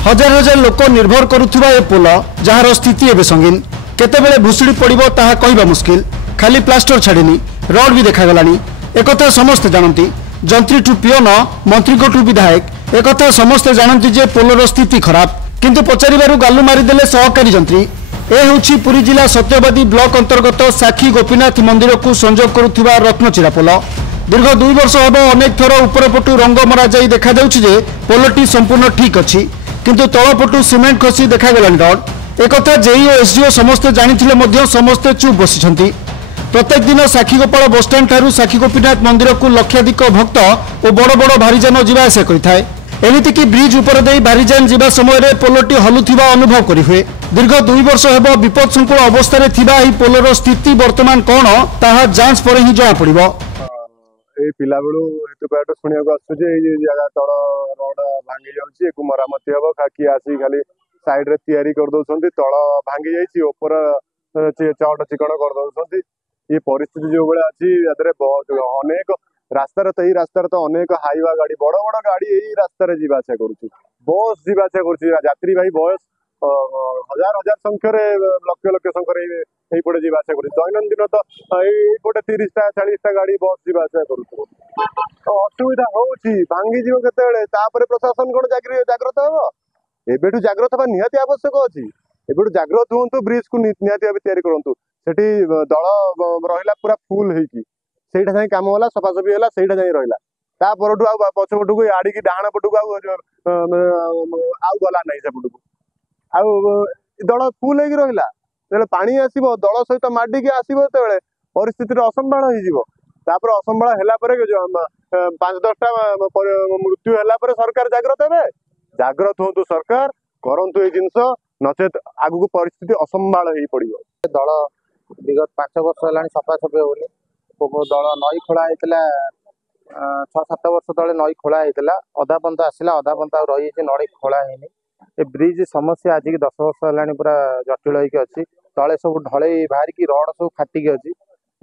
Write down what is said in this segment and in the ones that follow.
हजार हजार लोक निर्भर करुवा ए पोल जार स्थिति एवं संगीन केतेबेले भुशुड़ी पड़िबो ताहा कहबा मुश्किल। खाली प्लास्टर छाड़िनी रड भी देखागलानी एकथा समस्ते जानती। जंत्री ठू पियोन मंत्री ठू विधायक एकथा समस्ते जानती जे पोलर स्थिति खराब किंतु पचारिबारु गालु मारिदेले सहकारी जंत्री। ए होछि पुरी जिला सत्यवादी ब्लॉक अंतर्गत साखी गोपीनाथ मंदिर को संजोग करुवा रत्नचिरा पोल। दीर्घ 2 वर्ष हम अनेक थर उपरपटू रंग मरा जाई देखा जाउछि जे पोलटी संपूर्ण ठीक अछि किंतु तळपटू सिमेंट खसी देखागलानी रड। एकथा जेई और एसडीओ समस्ते जानिथिले मध्य समस्ते चुप बसिछंती। प्रत्येक दिन साखीगोपाल बसस्टाण्ड ठारू साखी गोपीनाथ मंदिर को लक्षाधिक भक्त और बड़ बड़ भारीजान जीवा आसा करिथाय। एमितिकी ब्रिज उपर देई भारीजान जीवा समय पोलटी हलुथिबा अनुभव करि हुए। दीर्घ 2 वर्ष हेब विपद संकुल अवस्था थिबा एही पोलर स्थिति वर्तमान कोन ताहा जांच पर ही जଣା पड़िबो। ए पिला बेलू हेतु पाट सुनिया आसु जे ए जगह तळ रोड भांगी जाउची एको मरामती हबो खाकी आसी खाली साइड रे तयारी कर दउछंती तळ भांगी जाईची ऊपर चौड़ चिकण कर दउछंती। ये परिस्थिति जो बेले अछि यादरे बहुत अनेक रास्ता रे तई रास्ता रे तो अनेक हाईवा गाड़ी बड़ बड़ गाड़ी एही रास्ता रे जीवा आछा करूची बस जीवा आछा करूची यात्री भाई बस हजार हजार संख्या रे लक्ष लक्ष संख्या रे एही पड़े जीवा आछा करूची। दैनंदिन तो एही पड़े 30 टा 40 टा गाड़ी बस जीवा आछा करूची असुविधा होउची भांगी जीव केतेबेले तापर प्रशासन कोन जागृत हेबो एबेठू जागृत बा निहाती आवश्यक अछि। एबेठू जागृत हुंतु ब्रिज को निहाती भाबे तयारी करंतु सेठी दଳ रहिला पूरा फुल हेकी सेटा जाई काम होला सफासफी होला सेटा जाई रहिला ता परठू आ पछपटू को आडी की डाहाण पटू आ गला नै से पटू आ दଳ फुल हेकी रहिला तेले पानी आसीबो दଳ सहित माडी के आसीबो तेले परिस्थिति रे असंभाळ होई जीवो। तापर असंभाळ हैला परे 5-10 टा मृत्यु हैला परे सरकार जागृत हेबे। जागृत होंतु सरकार करंतु ए जिंस नचेत आगु परिस्थिति असंभाळ होई पड़िबो। दल विगत 5 वर्ष हेलानी सफासफी होनी दल नई खोला होता 6-7 वर्ष तले नई खोला होता अधा पंत आसला अधा पंत रही नई खोला है ए ब्रिज समस्या आज 10 वर्ष है पूरा जटिल होती तले सब ढल बाहर की रड सब फाटिक अच्छी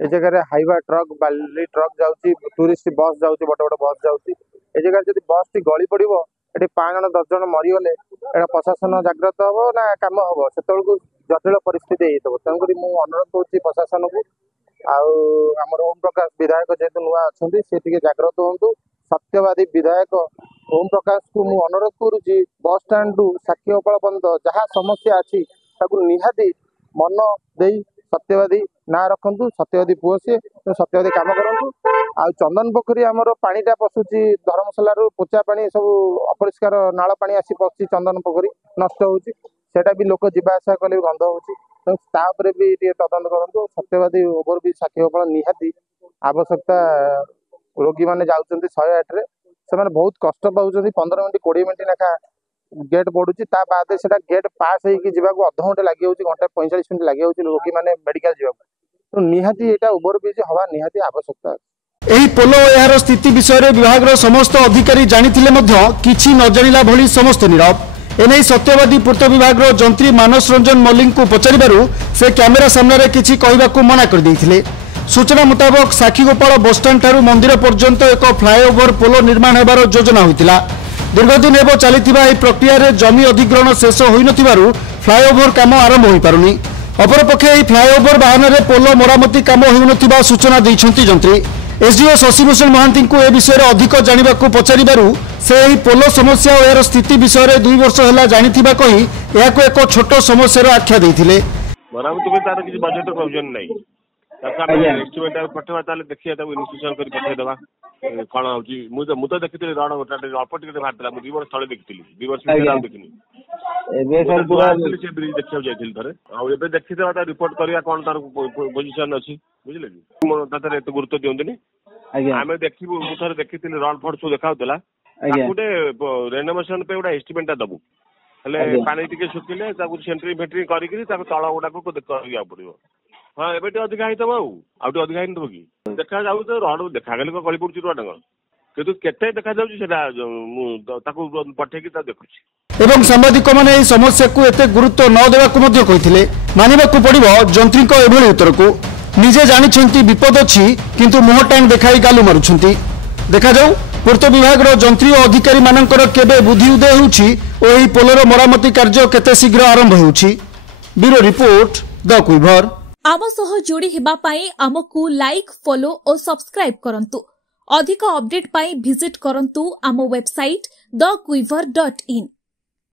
ए जगह हाइवा ट्रक बाली ट्रक जाऊँगी टूरिस्ट बस जाऊँगी बड़ बड़ बस जाऊँगी ए जगह जब बस टी गली पड़ो ये 5-10 जन मरीगले एटा प्रशासन जागृत हम ना कम हम से जटिल परिस्थिति तेणुक मुझे अनुरोध करुँच प्रशासन को आमर ओम प्रकाश विधायक जेहेतु नुआ अच्छा सी जागृत हूँ। सत्यवादी विधायक ओम प्रकाश को मुझे अनुरोध करुँच बस स्टाण्ड रु साखीगोपाल पर्यंत जहाँ समस्या अच्छी निहाती मन दे सत्यवादी ना रखु सत्यवादी पुओ सी सत्यवादी कम करूँ। आ चंदन पोखरी आमर पानीटा पशुची धर्मशाला पोचा पानी सब अपरिष्कार नाल पानी आसी पशुची चंदन पोखरी नष्ट होची सेटा भी लोक जीवा आसा कले गंध होची तापर भी तदंत करूँ। सत्यवादी ओवर भी साखीगोपाल निहाती आवश्यकता रोगी मैंने जाऊँच 108 रे से बहुत कष्ट पाँच 15 मिनट 20 मिनट लेखा गेट पड़ुची बाद से गेट पास होगी जावाक अध घंटे लगे घंटे 45 मिनट लगे रोगी मैंने मेडिकल जावाक तो निहाती यहाँ ओवर ब्रिज हवा निहाती आवश्यकता। एही पोल यार स्थिति विषय में विभाग समस्त अधिकारी जानिथिले मध्य किछि न जानिला भली समस्त नीरव। एने सत्यवादी पूर्त विभाग जंत्री मानस रंजन मल्लिक को पचारिबारु से कैमेरा सामने किछि कहबाकू मना कर देइथिले। सूचना मुताबक साखीगोपाल बसस्टाण्ड ठारू मंदिर पर्यंत एक फ्लाईओवर पोल निर्माण हेबार योजना होइतिला। दीर्घदिन हेब चलिथिबा एही प्रक्रिया रे जमी अधिग्रहण शेष होई नथिबारु फ्लाईओवर काम आरंभ होई पारुनी। अपरपक्षे एही फ्लाईओवर बाहन रे पोल मरामती काम होई नथिबा सूचना दैछंती जंत्री। एसडीओ शशिभूषण महांती को ए विषय अधिक जाना पचारिबारु से एही पोल समस्या और यार स्थिति विषय में 2 वर्ष है जानिथिबा कही याको एक छोट समस्या आख्या देइथिले। मरामती में तार किछि बजेट प्रोविजन नै ताका एस्टिमेट पठवा ताले देखिया ताको इन्स्टिट्यूशन करी पठै देबा कोन होची मु तो देखितली रड गोटा अल्प टिकट भारतला मु 2 वर्ष तळे देखितली 2 वर्ष पहिले देखिनी एबे सर पूरा से ब्रिज देखियो जाइथिल थरे आ एबे देखितबा ता रिपोर्ट करिया कोन तार पोजीशन अछि बुझले कि मो तातरे एत गुरुत्व दियंतनी आमे देखिबु मु थरे देखितली रड फड सो देखाउतला ताकुटे रेनोवेशन पे उडा एस्टिमेट दबु हले पानी टिके सुकिले ताकु सेंट्री फेट्री करी करी ताको तळ उडा को देखिया पड़िबो। हाँ एबे अधिक आइतब आउटे अधिक आइन कि देखा जाऊ तो रड देखा गले को गली पड़ुची रड किंतु केते देखा जाऊ सेटा मु ताकू पठेकी ता देखुची। एवं सांबादिक माने एही समस्या को एते गुरुत्व न देबा को मध्ये कहिथिले मानिबाकू पड़िबो जंत्री को एभली उत्तर को निजे जानिछंती विपद अछि किंतु मुह टाइम देखाई गालु मारुछंती। देखा जाऊ पूर्त विभाग रो जंत्री और अधिकारी मानकर केबे बुद्धि उदय होउछि ଓ ଏହି ପୋଲର ମରାମତି କାର୍ଯ୍ୟ କେତେ ଶୀଘ୍ର ଆରମ୍ଭ ହେଉଛି? ବ୍ୟୁରୋ ରିପୋର୍ଟ, ଦ କୁଇଭର। ଆମ ସହ ଯୋଡ଼ି ହେବା ପାଇଁ ଆମକୁ ଲାଇକ୍, ଫଲୋ ଓ ସବସ୍କ୍ରାଇब କରନ୍ତୁ। ଅଧିକ अपडेट ପାଇଁ ଭିଜିଟ୍ କରନ୍ତୁ ଆମ ୱେବସାଇଟ୍ thequiver.in।